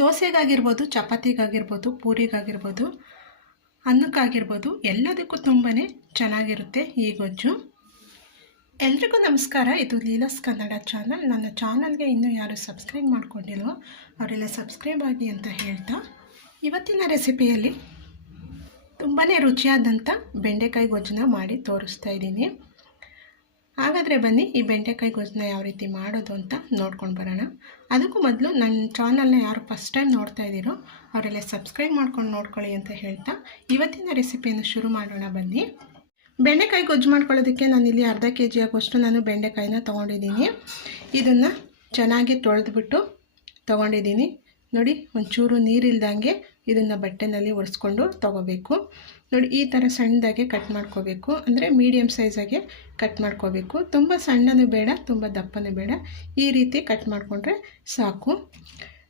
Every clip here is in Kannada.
ದೋಸೆಗಾಗಿರ್ಬೋದು, ಚಪಾತಿಗಾಗಿರ್ಬೋದು, ಪೂರಿಗಾಗಿರ್ಬೋದು, ಅನ್ನಕ್ಕಾಗಿರ್ಬೋದು ಎಲ್ಲದಕ್ಕೂ ತುಂಬಾ ಚೆನ್ನಾಗಿರುತ್ತೆ ಈ ಗೊಜ್ಜು. ಎಲ್ರಿಗೂ ನಮಸ್ಕಾರ. ಇದು ಲೀಲಾಸ್ ಕನ್ನಡ ಚಾನಲ್. ನನ್ನ ಚಾನಲ್ಗೆ ಇನ್ನೂ ಯಾರು ಸಬ್ಸ್ಕ್ರೈಬ್ ಮಾಡ್ಕೊಂಡಿಲ್ವೋ ಅವರೆಲ್ಲ ಸಬ್ಸ್ಕ್ರೈಬ್ ಆಗಿ ಅಂತ ಹೇಳ್ತಾ, ಇವತ್ತಿನ ರೆಸಿಪಿಯಲ್ಲಿ ತುಂಬಾ ರುಚಿಯಾದಂಥ ಬೆಂಡೆಕಾಯಿ ಗೊಜ್ಜನ್ನ ಮಾಡಿ ತೋರಿಸ್ತಾ ಇದ್ದೀನಿ. ಹಾಗಾದರೆ ಬನ್ನಿ ಈ ಬೆಂಡೆಕಾಯಿ ಗೊಜ್ಜನ್ನ ಯಾವ ರೀತಿ ಮಾಡೋದು ಅಂತ ನೋಡ್ಕೊಂಡು ಬರೋಣ. ಅದಕ್ಕೂ ಮೊದಲು ನನ್ನ ಚಾನಲ್ನ ಯಾರು ಫಸ್ಟ್ ಟೈಮ್ ನೋಡ್ತಾ ಇದ್ದೀರೋ ಅವರೆಲ್ಲ ಸಬ್ಸ್ಕ್ರೈಬ್ ಮಾಡ್ಕೊಂಡು ನೋಡ್ಕೊಳ್ಳಿ ಅಂತ ಹೇಳ್ತಾ ಇವತ್ತಿನ ರೆಸಿಪಿಯನ್ನು ಶುರು ಮಾಡೋಣ ಬನ್ನಿ. ಬೆಂಡೆಕಾಯಿ ಗೊಜ್ಜು ಮಾಡ್ಕೊಳ್ಳೋದಕ್ಕೆ ನಾನಿಲ್ಲಿ ಅರ್ಧ kg ಆಗುವಷ್ಟು ನಾನು ಬೆಂಡೆಕಾಯಿನ ತೊಗೊಂಡಿದ್ದೀನಿ. ಇದನ್ನು ಚೆನ್ನಾಗಿ ತೊಳೆದ್ಬಿಟ್ಟು ತೊಗೊಂಡಿದ್ದೀನಿ. ನೋಡಿ, ಒಂಚೂರು ನೀರಿಲ್ದಂಗೆ ಇದನ್ನು ಬಟ್ಟೆನಲ್ಲಿ ಒರೆಸ್ಕೊಂಡು ತೊಗೋಬೇಕು. ನೋಡಿ, ಈ ಥರ ಸಣ್ಣದಾಗೆ ಕಟ್ ಮಾಡ್ಕೋಬೇಕು, ಅಂದರೆ ಮೀಡಿಯಮ್ ಸೈಜಾಗೆ ಕಟ್ ಮಾಡ್ಕೋಬೇಕು. ತುಂಬ ಸಣ್ಣನೂ ಬೇಡ, ತುಂಬ ದಪ್ಪನೂ ಬೇಡ, ಈ ರೀತಿ ಕಟ್ ಮಾಡಿಕೊಂಡ್ರೆ ಸಾಕು.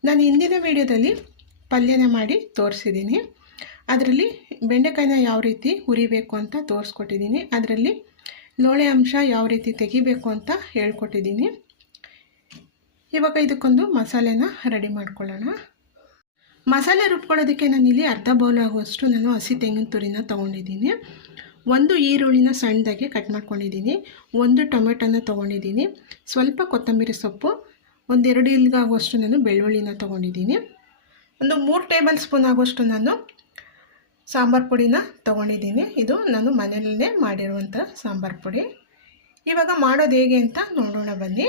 ನಾನು ಹಿಂದಿನ ವಿಡಿಯೋದಲ್ಲಿ ಪಲ್ಯನ ಮಾಡಿ ತೋರಿಸಿದ್ದೀನಿ. ಅದರಲ್ಲಿ ಬೆಂಡೆಕಾಯಿನ ಯಾವ ರೀತಿ ಹುರಿಬೇಕು ಅಂತ ತೋರಿಸ್ಕೊಟ್ಟಿದ್ದೀನಿ. ಅದರಲ್ಲಿ ಲೋಳೆ ಅಂಶ ಯಾವ ರೀತಿ ತೆಗಿಬೇಕು ಅಂತ ಹೇಳ್ಕೊಟ್ಟಿದ್ದೀನಿ. ಇವಾಗ ಇದಕ್ಕೊಂದು ಮಸಾಲೆನ ರೆಡಿ ಮಾಡ್ಕೊಳ್ಳೋಣ. ಮಸಾಲೆ ರುಬ್ಕೊಳ್ಳೋದಕ್ಕೆ ನಾನಿಲ್ಲಿ ಅರ್ಧ ಬೌಲ್ ಆಗುವಷ್ಟು ನಾನು ಹಸಿ ತೆಂಗಿನ ತುರಿನ ತೊಗೊಂಡಿದ್ದೀನಿ. ಒಂದು ಈರುಳ್ಳಿನ ಸಣ್ಣದಾಗಿ ಕಟ್ ಮಾಡ್ಕೊಂಡಿದ್ದೀನಿ. ಒಂದು ಟೊಮೆಟೊನ ತೊಗೊಂಡಿದ್ದೀನಿ. ಸ್ವಲ್ಪ ಕೊತ್ತಂಬರಿ ಸೊಪ್ಪು, ಒಂದೆರಡು ಇಲ್ಗೆ ಆಗುವಷ್ಟು ನಾನು ಬೆಳ್ಳುಳ್ಳಿನ ತೊಗೊಂಡಿದ್ದೀನಿ. ಒಂದು 3 ಟೇಬಲ್ ಸ್ಪೂನ್ ಆಗುವಷ್ಟು ನಾನು ಸಾಂಬಾರು ಪುಡಿನ ತೊಗೊಂಡಿದ್ದೀನಿ. ಇದು ನಾನು ಮನೆಯಲ್ಲೇ ಮಾಡಿರುವಂಥ ಸಾಂಬಾರು ಪುಡಿ. ಇವಾಗ ಮಾಡೋದು ಹೇಗೆ ಅಂತ ನೋಡೋಣ ಬನ್ನಿ.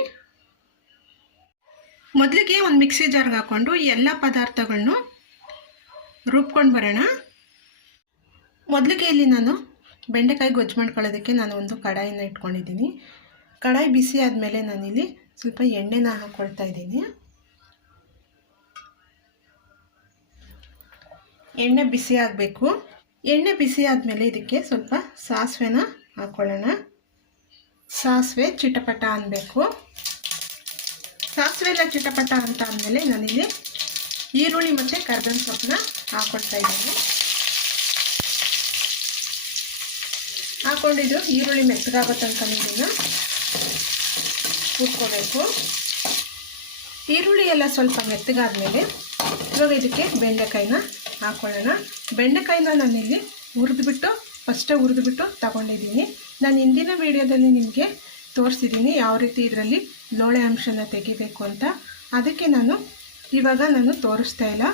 ಮೊದಲಿಗೆ ಒಂದು ಮಿಕ್ಸಿ ಜಾರ್ಗೆ ಹಾಕ್ಕೊಂಡು ಎಲ್ಲ ಪದಾರ್ಥಗಳನ್ನೂ ರುಬ್ಕೊಂಡು ಬರೋಣ. ಮೊದಲಿಗೆ ಇಲ್ಲಿ ನಾನು ಬೆಂಡೆಕಾಯಿ ಗೊಜ್ಜು ಮಾಡ್ಕೊಳ್ಳೋದಕ್ಕೆ ನಾನು ಒಂದು ಕಡಾಯಿನ ಇಟ್ಕೊಂಡಿದ್ದೀನಿ. ಕಡಾಯಿ ಬಿಸಿ ಆದಮೇಲೆ ನಾನಿಲ್ಲಿ ಸ್ವಲ್ಪ ಎಣ್ಣೆನ ಹಾಕ್ಕೊಳ್ತಾ ಇದ್ದೀನಿ. ಎಣ್ಣೆ ಬಿಸಿ ಆಗಬೇಕು. ಎಣ್ಣೆ ಬಿಸಿ ಆದಮೇಲೆ ಇದಕ್ಕೆ ಸ್ವಲ್ಪ ಸಾಸಿವೆನ ಹಾಕ್ಕೊಳ್ಳೋಣ. ಸಾಸಿವೆ ಚಿಟಪಟ ಅನ್ನಬೇಕು. ಸಾಸಿವೆ ಎಲ್ಲ ಚಿಟಪಟ ಅಂತ ಅಂದಮೇಲೆ ನಾನಿಲ್ಲಿ ಈರುಳ್ಳಿ ಮತ್ತು ಕರ್ಬೇವಿನ ಸೊಪ್ಪನ್ನ ಹಾಕ್ಕೊಳ್ತಾ ಇದ್ದೀನಿ. ಹಾಕ್ಕೊಂಡಿದ್ದು ಈರುಳ್ಳಿ ಮೆತ್ತಗಾಗೋ ತನಕ ಇದನ್ನು ಕೂತ್ಕೋಬೇಕು. ಈರುಳ್ಳಿ ಎಲ್ಲ ಸ್ವಲ್ಪ ಮೆತ್ತಗಾದ್ಮೇಲೆ ಇವಾಗ ಇದಕ್ಕೆ ಬೆಂಡೆಕಾಯಿನ ಹಾಕ್ಕೊಳ್ಳೋಣ. ಬೆಂಡೆಕಾಯಿನ ನಾನಿಲ್ಲಿ ಫಸ್ಟೇ ಹುರಿದ್ಬಿಟ್ಟು ತಗೊಂಡಿದ್ದೀನಿ. ನಾನು ಹಿಂದಿನ ವಿಡಿಯೋದಲ್ಲಿ ನಿಮಗೆ ತೋರಿಸಿದ್ದೀನಿ ಯಾವ ರೀತಿ ಇದರಲ್ಲಿ ಲೋಳೆ ಅಂಶನ ತೆಗಿಬೇಕು ಅಂತ. ಅದಕ್ಕೆ ಇವಾಗ ನಾನು ತೋರಿಸ್ತಾ ಇಲ್ಲ.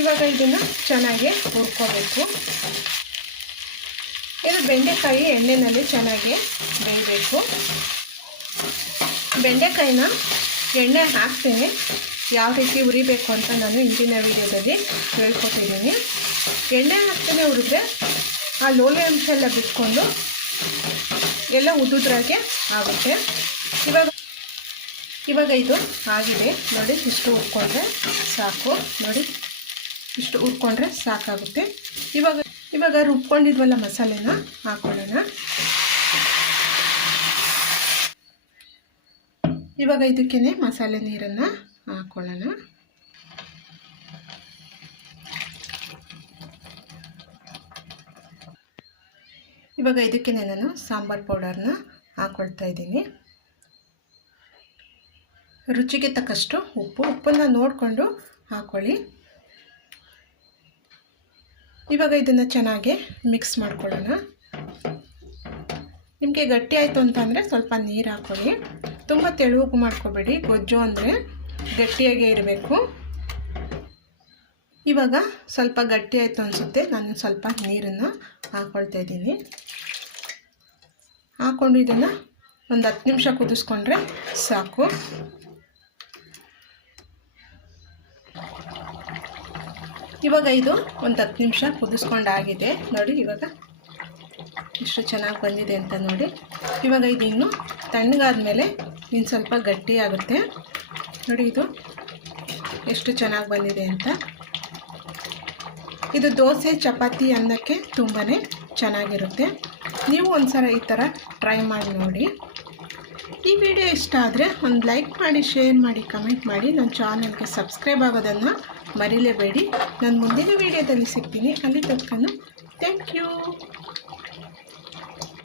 ಇವಾಗ ಇದನ್ನು ಚೆನ್ನಾಗಿ ಹುರ್ಕೋಬೇಕು. ಇದು ಬೆಂಡೆಕಾಯಿ ಎಣ್ಣೆಯಲ್ಲಿ ಚೆನ್ನಾಗಿ ಬೇಯಬೇಕು. ಬೆಂಡೆಕಾಯಿನ ಎಣ್ಣೆ ಹಾಕ್ತೇನೆ ಯಾವ ರೀತಿ ಹುರಿಬೇಕು ಅಂತ ನಾನು ಹಿಂದಿನ ವಿಡಿಯೋದಲ್ಲಿ ಹೇಳ್ಕೊಟ್ಟಿದ್ದೀನಿ. ಎಣ್ಣೆ ಹಾಕ್ತೇನೆ ಹುರಿದ್ರೆ ಆ ಲೋಳೆ ಅಂಶ ಎಲ್ಲ ಬಿಟ್ಕೊಂಡು ಎಲ್ಲ ಉದ್ದುದ್ರಾಗೆ ಆಗುತ್ತೆ. ಇವಾಗ ಇದು ಆಗಿದೆ ನೋಡಿ. ಇಷ್ಟು ಹುರ್ಕೊಂಡ್ರೆ ಸಾಕು. ನೋಡಿ, ಇಷ್ಟು ಹುರ್ಕೊಂಡ್ರೆ ಸಾಕಾಗುತ್ತೆ. ಇವಾಗ ರುಬ್ಕೊಂಡಿದ್ವಲ್ಲ ಮಸಾಲೆನ ಹಾಕೊಳ್ಳೋಣ. ಇವಾಗ ಇದಕ್ಕೇ ಮಸಾಲೆ ನೀರನ್ನು ಹಾಕೊಳ್ಳೋಣ. ಇವಾಗ ಇದಕ್ಕೆ ನಾನು ಸಾಂಬಾರು ಪೌಡರ್ನ ಹಾಕ್ಕೊಳ್ತಾ ಇದ್ದೀನಿ. ರುಚಿಗೆ ತಕ್ಕಷ್ಟು ಉಪ್ಪನ್ನು ನೋಡಿಕೊಂಡು ಹಾಕ್ಕೊಳ್ಳಿ. ಇವಾಗ ಇದನ್ನು ಚೆನ್ನಾಗಿ ಮಿಕ್ಸ್ ಮಾಡ್ಕೊಳ್ಳೋಣ. ನಿಮಗೆ ಗಟ್ಟಿ ಆಯಿತು ಅಂತಂದರೆ ಸ್ವಲ್ಪ ನೀರು ಹಾಕ್ಕೊಳ್ಳಿ. ತುಂಬ ತೆಳುವು ಮಾಡ್ಕೋಬೇಡಿ. ಗೊಜ್ಜು ಅಂದರೆ ಗಟ್ಟಿಯಾಗೇ ಇರಬೇಕು. ಇವಾಗ ಸ್ವಲ್ಪ ಗಟ್ಟಿ ಆಯಿತು ಅನಿಸುತ್ತೆ. ನಾನು ಸ್ವಲ್ಪ ನೀರನ್ನು ಹಾಕ್ಕೊಳ್ತಾ ಇದ್ದೀನಿ. ಹಾಕ್ಕೊಂಡು ಇದನ್ನು ಒಂದು 10 ನಿಮಿಷ ಕುದಿಸ್ಕೊಂಡ್ರೆ ಸಾಕು. ಇವಾಗ ಇದು ಒಂದು 10 ನಿಮಿಷ ಕುದಿಸ್ಕೊಂಡಾಗಿದೆ ನೋಡಿ. ಇವಾಗ ಎಷ್ಟು ಚೆನ್ನಾಗಿ ಬಂದಿದೆ ಅಂತ ನೋಡಿ. ಇವಾಗ ಇದು ಇನ್ನು ತಣ್ಣಗಾದ್ಮೇಲೆ ಇನ್ನು ಸ್ವಲ್ಪ ಗಟ್ಟಿ ಆಗುತ್ತೆ ನೋಡಿ. ಇದು ಎಷ್ಟು ಚೆನ್ನಾಗಿ ಬಂದಿದೆ ಅಂತ. ಇದು ದೋಸೆ, ಚಪಾತಿ, ಅನ್ನಕ್ಕೆ ತುಂಬಾ ಚೆನ್ನಾಗಿರುತ್ತೆ. ನೀವು ಒಂದ್ಸಲ ಈ ಥರ ಟ್ರೈ ಮಾಡಿ ನೋಡಿ. ಈ ವಿಡಿಯೋ ಇಷ್ಟ ಆದರೆ ಒಂದು ಲೈಕ್ ಮಾಡಿ, ಶೇರ್ ಮಾಡಿ, ಕಮೆಂಟ್ ಮಾಡಿ. ನನ್ನ ಚಾನಲ್ಗೆ ಸಬ್ಸ್ಕ್ರೈಬ್ ಆಗೋದನ್ನು ಮರಿಲೇಬೇಡಿ. ನಾನು ಮುಂದಿನ ವಿಡಿಯೋದಲ್ಲಿ ಸಿಗ್ತೀನಿ. ಅಲ್ಲಿ ತನಕ ಥ್ಯಾಂಕ್ ಯು.